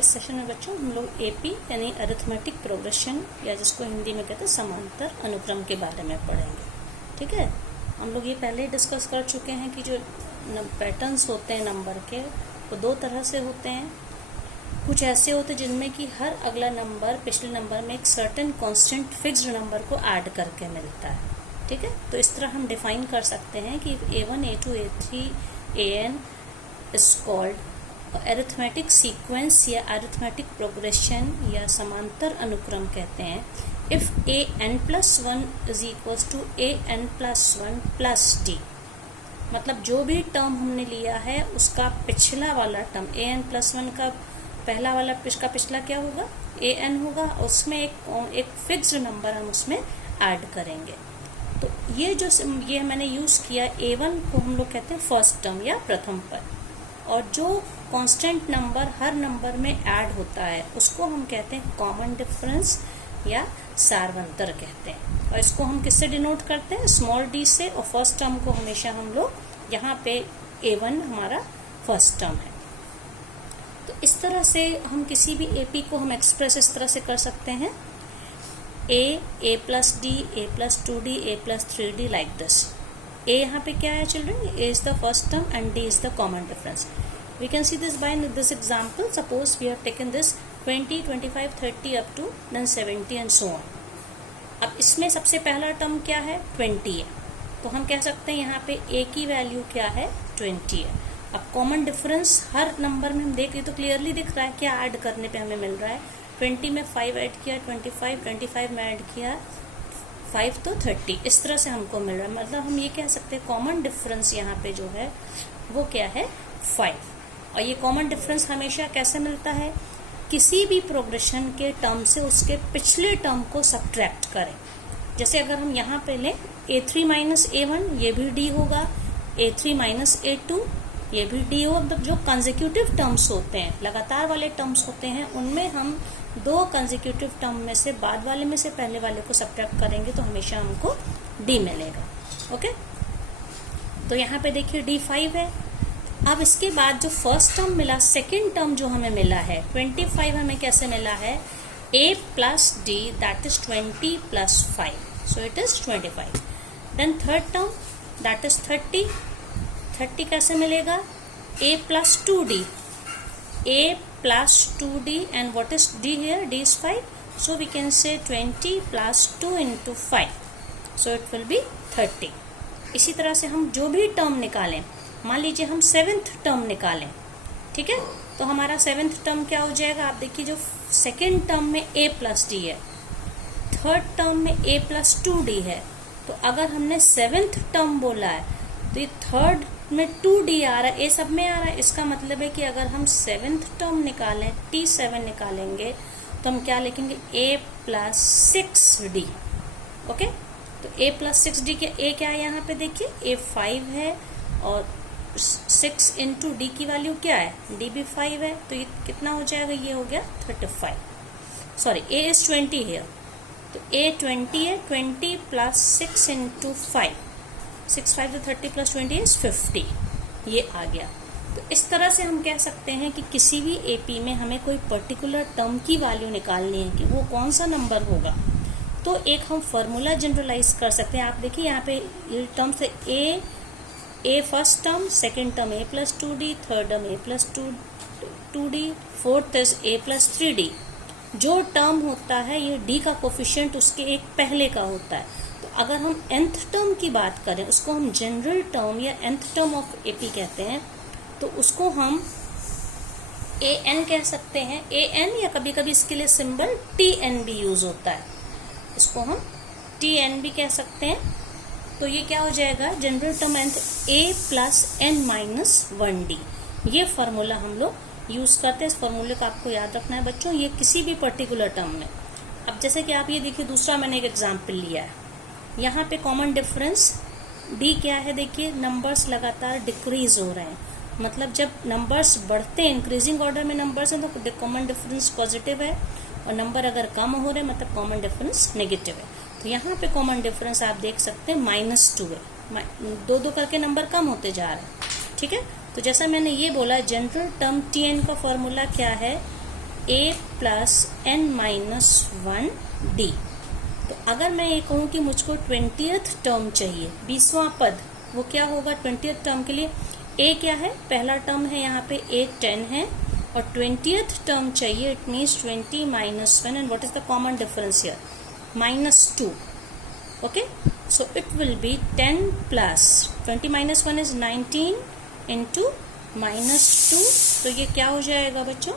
इस सेशन में बच्चों हम लोग एपी यानी अरिथमेटिक प्रोग्रेशन या जिसको हिंदी में कहते हैं समांतर अनुक्रम के बारे में पढ़ेंगे। ठीक है, हम लोग ये पहले ही डिस्कस कर चुके हैं कि जो पैटर्न्स होते हैं नंबर के वो दो तरह से होते हैं। कुछ ऐसे होते हैं जिनमें कि हर अगला नंबर पिछले नंबर में एक सर्टेन कांस्टेंट फिक्स्ड नंबर को ऐड करके मिलता है। ठीक है, तो इस तरह हम डिफाइन कर सकते हैं कि A1, A2, A3, AN is called arithmetic sequence या अरिथमेटिक प्रोग्रेशन या समांतर अनुक्रम कहते हैं if an+1 is equals to an+1 plus d। मतलब जो भी टर्म हमने लिया है उसका पिछला वाला टर्म an+1 का पहला वाला पिछला क्या होगा, an होगा, उसमें एक फिक्स्ड नंबर हम उसमें ऐड करेंगे। तो ये मैंने यूज़ किया A1 को हम लोग कहते हैं फर्स्ट टर्म या प्रथम पद, और जो कांस्टेंट नंबर हर नंबर में ऐड होता है उसको हम कहते हैं कॉमन डिफरेंस या सार्वंतर कहते हैं। और इसको हम किससे डिनोट करते हैं, स्मॉल d से, और फर्स्ट टर्म को हमेशा हम लोग यहाँ पे A1 हमारा फर्स्ट टर्म है। तो इस तरह से हम किसी भी AP को हम एक्सप्रेस इस तरह से कर सकते हैं A+D, A+2D, A+3D like this. A यहाँ पे क्या है children, A is the first term and D is the common difference. We can see this by this example. Suppose we have taken this 20, 25, 30 up to then 70 and so on. अब इसमें सबसे पहला term क्या है, 20 है, तो हम कह सकते हैं यहाँ पे A की वैल्यू क्या है, 20 है। अब कॉमन डिफरेंस हर नंबर में हम देख रहे तो क्लियरली दिख रहा है क्या ऐड करने पे हमें मिल रहा है। 20 में 5 ऐड किया, 25 में ऐड किया 5 तो 30, इस तरह से हमको मिल रहा है। मतलब हम ये कह सकते हैं कॉमन डिफरेंस यहाँ पे जो है वो क्या है, 5। और ये कॉमन डिफरेंस हमेशा कैसे मिलता है, किसी भी प्रोग्रेशन के टर्म से उसके पिछले टर्म को सब्ट्रैक्ट करें। जैसे अगर हम यहाँ पे लें A3 माइनस A1, ये भी D होगा, A3 माइनस A2 ये भी D होगा। मतलब जो कंसेक्यूटिव टर्म्स होते हैं, लगातार वाले टर्म्स होते हैं, उनमें हम दो कंसेक्यूटिव टर्म में से बाद वाले में से पहले वाले को सब्ट्रैक्ट करेंगे तो हमेशा हमको D मिलेगा। ओके, तो यहाँ पे देखिए D5 है। अब इसके बाद जो फर्स्ट टर्म मिला, सेकेंड टर्म जो हमें मिला है 25, हमें कैसे मिला है, A+D that is 20 + 5, so it is 25। Then third term that is 30 कैसे मिलेगा, A+2D, A+2D and what is D here, D is 5, so we can say 20 + 2 × 5, so it will be 30। इसी तरह से हम जो भी टर्म निकालें, मान लीजिए हम 7th टर्म निकालें, ठीक है, तो हमारा 7th टर्म क्या हो जाएगा, आप देखिए जो सेकेंड टर्म में A+D है, थर्ड टर्म में A+2D है, तो अगर हमने 7th टर्म बोला है तो ये थर्ड में 2D आ रहा है, A सब में आ रहा है। इसका मतलब है कि अगर हम 7th टर्म निकालें, T7 निकालेंगे तो हम क्या लिखेंगे, A+6D। ओके, तो A+6D के A क्या है यहाँ पे देखिए, A5 है और 6 × D की वैल्यू क्या है, D भी 5 है, तो ये कितना हो जाएगा, ये हो गया 35। सॉरी, A is 20 है, तो A 20 है, 20 + 6 × 5, 6 5 तो 30 + 20 is 50, ये आ गया। तो इस तरह से हम कह सकते हैं कि किसी भी AP में हमें कोई पर्टिकुलर टर्म की वैल्यू निकालनी है कि वो कौन सा नंबर होगा, तो एक हम फार्मूला जनरलाइज कर सकते हैं। आप देखिए यहाँ पे ये टर्म्स है, A first term, second term A+2D, third term A+2D, fourth is A+3D। जो टर्म होता है ये D का कोफिशिएंट उसके एक पहले का होता है। तो अगर हम nth टर्म की बात करें, उसको हम जनरल टर्म या nth टर्म ऑफ AP कहते हैं, तो उसको हम AN कह सकते हैं, AN, या कभी कभी इसके लिए सिंबल TN भी यूज होता है, इसको हम TN भी कह सकते हैं। तो ये क्या हो जाएगा, जनरल टर्म nth A+n-1D। ये फार्मूला हम लोग यूज करते हैं। इस फार्मूले का आपको याद रखना है बच्चों, ये किसी भी पर्टिकुलर टर्म में। अब जैसे कि आप ये देखिए, दूसरा मैंने एक एग्जाम्पल लिया है, यहाँ पे कॉमन डिफरेंस D क्या है, देखिए नंबर्स लगातार डिक्रीज हो रहे हैं, मतलब जब नंबर्स बढ़ते हैं, इंक्रीजिंग ऑर्डर में नंबर्स हैं तो कॉमन डिफरेंस पॉजिटिव है, और नंबर अगर कम हो रहे हैं मतलब कॉमन डिफरेंस नेगेटिव है। तो यहाँ पे कॉमन डिफरेंस आप देख सकते हैं -2 है, 2 करके नंबर कम होते जा रहे हैं। ठीक है, तो जैसा मैंने ये बोला, जनरल टर्म TN का फॉर्मूला क्या है, a plus n minus 1d। तो अगर मैं ये कहूँ कि मुझको 20th टर्म चाहिए, 20वां पद, वो क्या होगा 20th टर्म के लिए? a क्या है? पहला टर्म है यहाँ पे a 10 है, और 20th टर्म चाहिए, it means 20 minus 1, and what is the common difference here? -2। Okay, so it will be 10 plus 20 minus 1 is 19 into -2। तो ये क्या हो जाएगा बच्चों?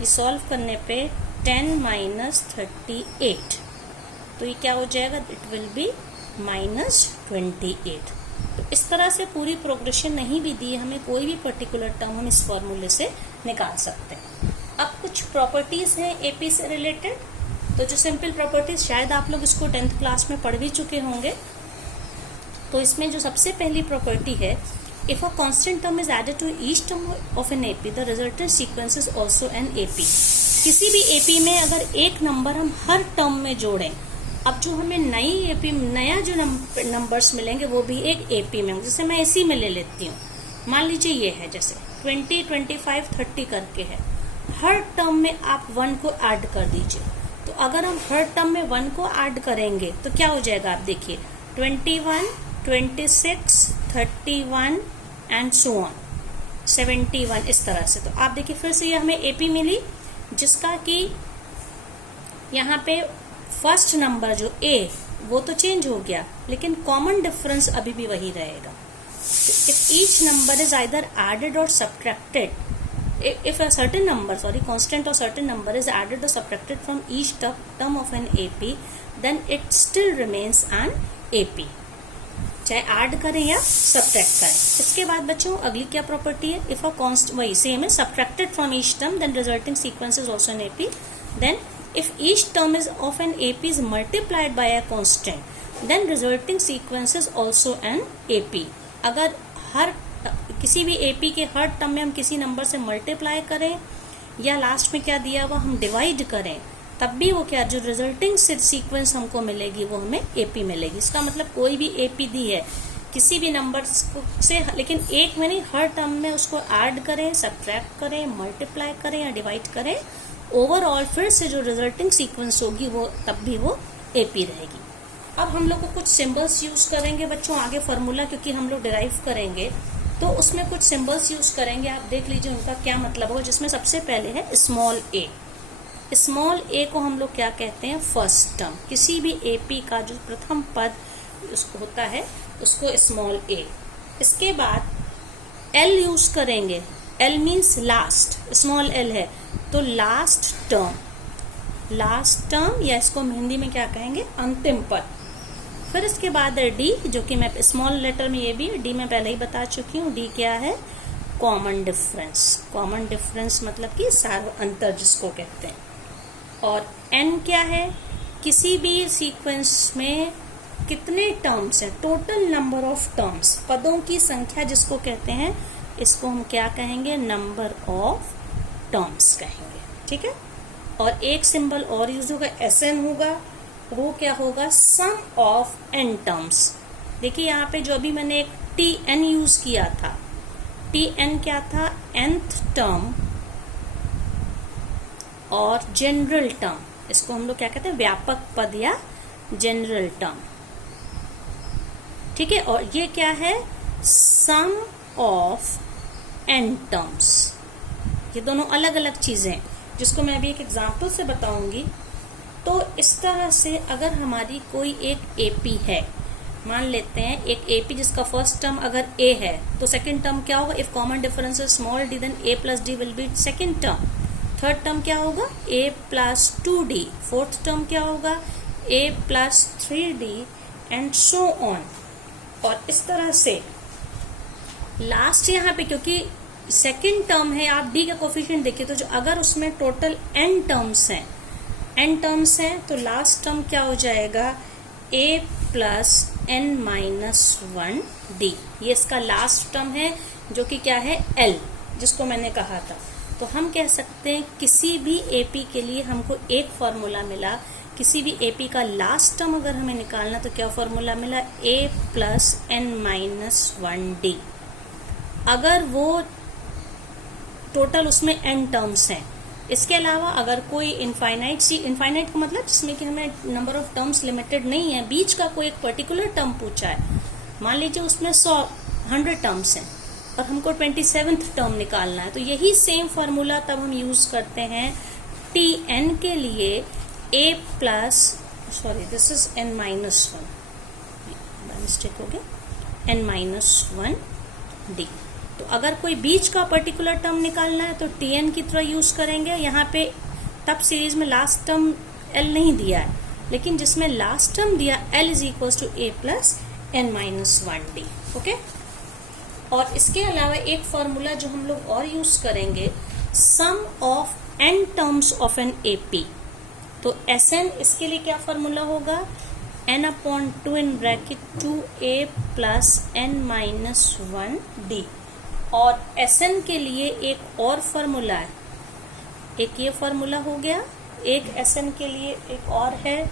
ये सॉल्व करने पे 10 माइनस 38, तो ये क्या हो जाएगा? It will be -28। तो इस तरह से पूरी प्रोग्रेशन नहीं भी दी हमें, कोई भी पर्टिकुलर टर्म हम इस फॉर्मूले से निकाल सकते हैं। अब कुछ प्रॉपर्टीज हैं एपी से रिलेटेड। तो जो सिंपल प्रॉपर्टीज, शायद आप लोग इसको 10th क्लास में पढ़ भी चुके होंगे। तो इसमें जो सबसे पहली प्रॉपर्टी है, if a constant term is added to each term of an AP the resultant sequence is also an AP. किसी भी एपी में अगर एक नंबर हम हर टर्म में जोड़ें, अब जो हमें नई एपी, नया जो नंबर्स मिलेंगे वो भी एक एपी में, जैसे मैं इसी में ले लेती हूँ। मान लीजिए ये है जैसे 20, 25, 30 करके है, हर टर्म में आप 1 को ऐड कर दीजिए। तो अगर हम हर टर्म में 1 को ऐड करेंगे तो क्या हो जाएगा? आप देखिए 21, 26, 31 एंड सो ऑन 71, इस तरह से। तो आप देखिए फिर से ये हमें एपी मिली, जिसका कि यहाँ पे फर्स्ट नंबर जो ए, वो तो चेंज हो गया, लेकिन कॉमन डिफरेंस अभी भी वही रहेगा। If each number is either added और subtracted, if a certain number, constant or certain number is added or subtracted from each term of an AP, then it still remains an AP, चाहे add करें या subtract करें। इसके बाद बच्चों अगली क्या प्रॉपर्टी है? इफ अ कांस्टेंट, वही सेम है, subtracted from each term then resulting sequence is also an AP. Then if each term is of an AP is multiplied by a constant then resulting sequence is also an AP. अगर हर किसी भी AP के हर term में हम किसी number से multiply करें या लास्ट में क्या दिया हुआ हम डिवाइड करें, तब भी वो क्या, जो रिजल्टिंग सीक्वेंस हमको मिलेगी वो हमें एपी मिलेगी। इसका मतलब कोई भी एपी दी है किसी भी नंबर से, लेकिन एक में नहीं, हर टर्म में उसको ऐड करें, सब्ट्रैक्ट करें, मल्टीप्लाई करें या डिवाइड करें, ओवरऑल फिर से जो रिजल्टिंग सीक्वेंस होगी वो तब भी वो एपी रहेगी। अब हम लोग को कुछ सिंबल्स यूज करेंगे बच्चों आगे फॉर्मूला, क्योंकि हम लोग डिराइव करेंगे तो उसमें कुछ सिंबल्स यूज करेंगे, आप देख लीजिए उनका क्या मतलब हो। जिसमें सबसे पहले है स्मॉल ए। स्मॉल ए को हम लोग क्या कहते हैं? First term. किसी भी एपी का जो प्रथम पद उसको होता है उसको स्मॉल ए। इसके बाद एल यूज करेंगे, L means last, small L है तो लास्ट टर्म, लास्ट टर्म, या इसको हम हिंदी में क्या कहेंगे? अंतिम पद। फिर इसके बाद है डी, जो कि मैं स्मॉल लेटर में ये भी डी मैं पहले ही बता चुकी हूँ। डी क्या है? Common difference. कॉमन डिफरेंस मतलब कि सार्व अंतर जिसको कहते हैं। और एन क्या है? किसी भी सीक्वेंस में कितने टर्म्स हैं, टोटल नंबर ऑफ टर्म्स, पदों की संख्या जिसको कहते हैं, इसको हम क्या कहेंगे? नंबर ऑफ टर्म्स कहेंगे। ठीक है। और एक सिंबल और यूज होगा, एस एन होगा, वो क्या होगा? सम ऑफ एन टर्म्स। देखिए यहाँ पे जो अभी मैंने एक टी एन यूज किया था, टी एन क्या था? nth टर्म और जनरल टर्म, इसको हम लोग क्या कहते हैं? व्यापक पद या जनरल टर्म। ठीक है। और ये क्या है? सम ऑफ एन टर्म्स। ये दोनों अलग अलग चीजें जिसको मैं अभी एक एग्जांपल से बताऊंगी। तो इस तरह से अगर हमारी कोई एक एपी है, मान लेते हैं एक एपी जिसका फर्स्ट टर्म अगर ए है तो सेकंड टर्म क्या होगा? If common difference is small d then a plus d will be second term. Third term क्या होगा? A plus 2d। Fourth term क्या होगा? A plus 3d and so on. और इस तरह से लास्ट यहाँ पे क्योंकि सेकंड टर्म है, आप डी का कोफिशिएंट देखिए तो जो अगर उसमें टोटल n टर्म्स हैं तो लास्ट टर्म क्या हो जाएगा? a plus n minus 1d। ये इसका लास्ट टर्म है जो कि क्या है? l, जिसको मैंने कहा था। तो हम कह सकते हैं किसी भी एपी के लिए हमको एक फॉर्मूला मिला, किसी भी एपी का लास्ट टर्म अगर हमें निकालना तो क्या फॉर्मूला मिला? a plus n minus 1d। अगर वो टोटल उसमें n टर्म्स हैं इसके अलावा अगर कोई इनफाइनाइट का मतलब जिसमें कि हमें नंबर ऑफ टर्म्स लिमिटेड नहीं है, बीच का कोई एक पर्टिकुलर टर्म पूछा है, मान लीजिए उसमें 100 टर्म्स हैं और हमको 27th टर्म निकालना है, तो यही सेम फार्मूला तब हम यूज करते हैं Tn के लिए दिस इज n-1, मिस्टेक हो गया, n-1d। तो अगर कोई बीच का पर्टिकुलर टर्म निकालना है तो Tn की तरह यूज करेंगे। यहाँ पे तब सीरीज में लास्ट टर्म L नहीं दिया है, लेकिन जिसमें लास्ट टर्म दिया L is equal to a plus n-1d। Okay, और इसके अलावा एक फॉर्मूला जो हम लोग और यूज करेंगे, sum of n terms of n AP। तो Sn इसके लिए क्या फॉर्मूला होगा, n/2 in bracket 2a plus n-1d। और Sn के लिए एक और फॉर्मूला है, एक ये फॉर्मूला हो गया, एक Sn के लिए एक और है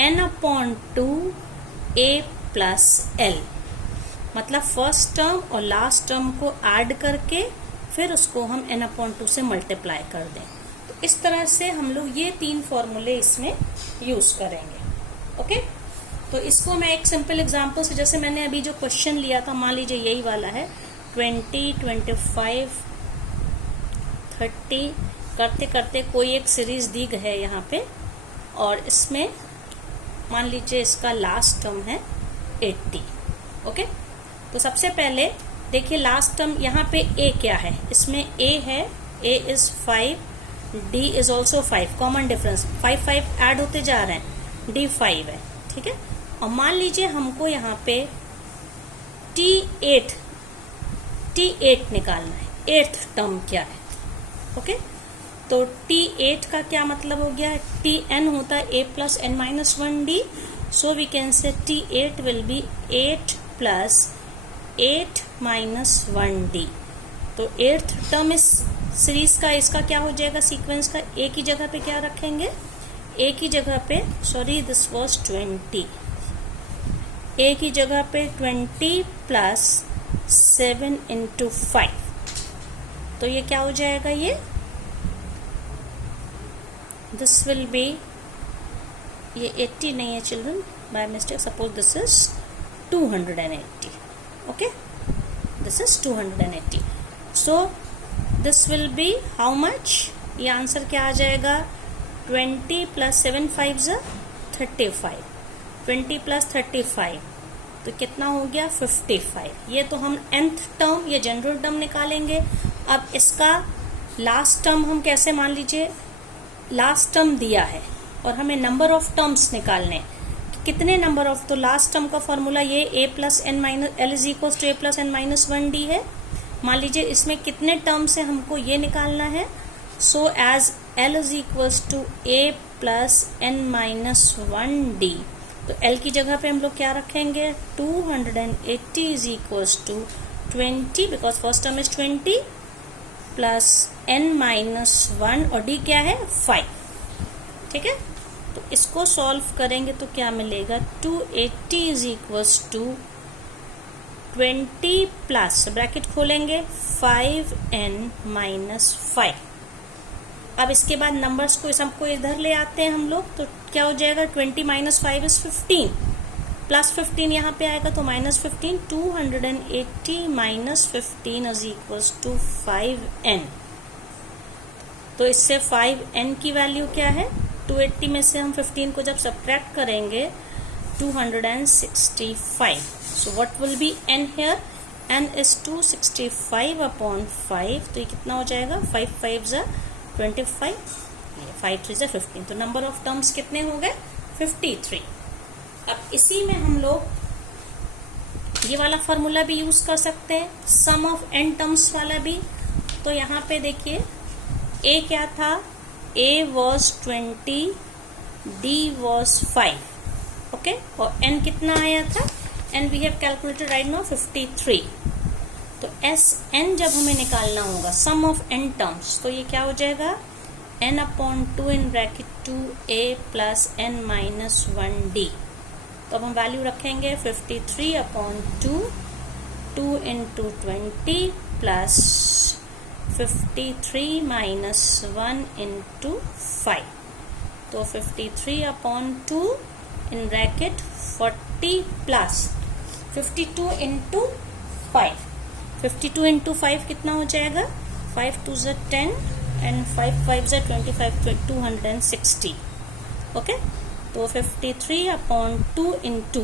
n/2a प्लस l। मतलब फर्स्ट टर्म और लास्ट टर्म को ऐड करके फिर उसको हम n/2 से मल्टीप्लाई कर दें। तो इस तरह से हम लोग ये 3 फॉर्मूले इसमें यूज करेंगे। ओके, तो इसको मैं एक सिंपल एग्जांपल से, जैसे मैंने अभी जो क्वेश्चन लिया था, मान लीजिए यही वाला है, 20, 25, 30 करते करते कोई एक सीरीज दी गई है यहाँ पे, और इसमें मान लीजिए इसका लास्ट टर्म है 80। ओके, तो सबसे पहले देखिए लास्ट टर्म यहाँ पे a क्या है, इसमें a है, a is 5, d is also 5, common difference 5 add होते जा रहे हैं, d 5 है, ठीक है। और मान लीजिए हमको यहाँ पे T8 निकालना है, 8th टर्म क्या है। ओके, तो T8 का क्या मतलब हो गया, Tn होता है a plus n-1d, so we can say T8 will be 8 plus 8-1d। तो 8th टर्म इस सीरीज का, इसका क्या हो जाएगा, सीक्वेंस का a की जगह पे क्या रखेंगे, a की जगह पे, सॉरी दिस वाज 20, a की जगह पे 20 प्लस 7 इंटू 5, तो ये क्या हो जाएगा, ये दिस विल बी, ये 80 नहीं है children, by mistake, suppose this is 280। Okay, this is 280, so this will be how much, ये आंसर क्या आ जाएगा, 20 प्लस 7 5 35, 20 प्लस 35 तो कितना हो गया 55। ये तो हम nth टर्म, ये जनरल टर्म निकालेंगे। अब इसका लास्ट टर्म हम कैसे, मान लीजिए लास्ट टर्म दिया है और हमें नंबर ऑफ टर्म्स निकालने, कितने नंबर ऑफ, तो लास्ट टर्म का फॉर्मूला ये a plus l is equal to a plus n-1d है। मान लीजिए इसमें कितने टर्म से हमको ये निकालना है, so as l is equal to a plus n-1d, तो l की जगह पे हम लोग क्या रखेंगे, 280 is equal to 20, because first term is 20 plus n-1 और d क्या है 5, ठीक है। तो इसको सॉल्व करेंगे तो क्या मिलेगा, 280 is equal to 20 plus bracket खोलेंगे 5n-5। अब इसके बाद नंबर्स को सबको इधर ले आते हैं हम लोग, तो क्या हो जाएगा, 20 माइनस 5 इज 15, प्लस 15 यहाँ पे आएगा तो minus 15, 280 minus 15 is equal to 5n। तो इससे 5n की वैल्यू क्या है, 280 में से हम 15 को जब सब्ट्रैक्ट करेंगे 265, so what will be n here, n is 265 upon 5, तो ये कितना हो जाएगा, 5 5 25, 5 3 15, तो नंबर ऑफ टर्म्स कितने हो गए 53। अब इसी में हम लोग ये वाला फॉर्मूला भी यूज कर सकते हैं, सम ऑफ n टर्म्स वाला भी। तो यहाँ पे देखिए a क्या था, a was 20, d was 5, okay, और n कितना आया था, n we have calculated right now 53। तो Sn जब हमें निकालना होगा सम ऑफ n टर्म्स, तो ये क्या हो जाएगा, n/2 in bracket 2a plus n-1d। तो अब हम वैल्यू रखेंगे 53/2, 2 इंटू 20 प्लस 53 माइनस 1 इंटू 5, तो 53 upon 2 in bracket 40 plus 52 into 5, 52 into 5 कितना हो जाएगा, 5 2 ज़ा 10 एंड 5 5 ज़ा 25, 260. ओके, तो 53 upon 2 into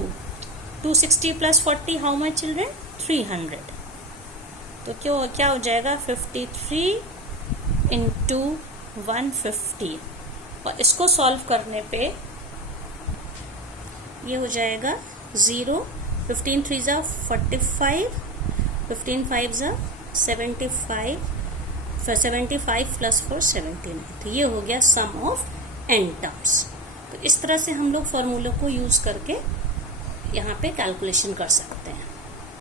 260 plus 40 how much children, 300. तो क्या हो जाएगा, 53 इंटू 150. और इसको सॉल्व करने पे ये हो जाएगा 0, 15 3 ज़ा 45, 15 5 ज़ा 75, 75 प्लस 4 79. तो ये हो गया सम ऑफ n टर्म्स. तो इस तरह से हम लोग फॉर्मूले को यूज़ करके यहाँ पे कैलकुलेशन कर सकते हैं.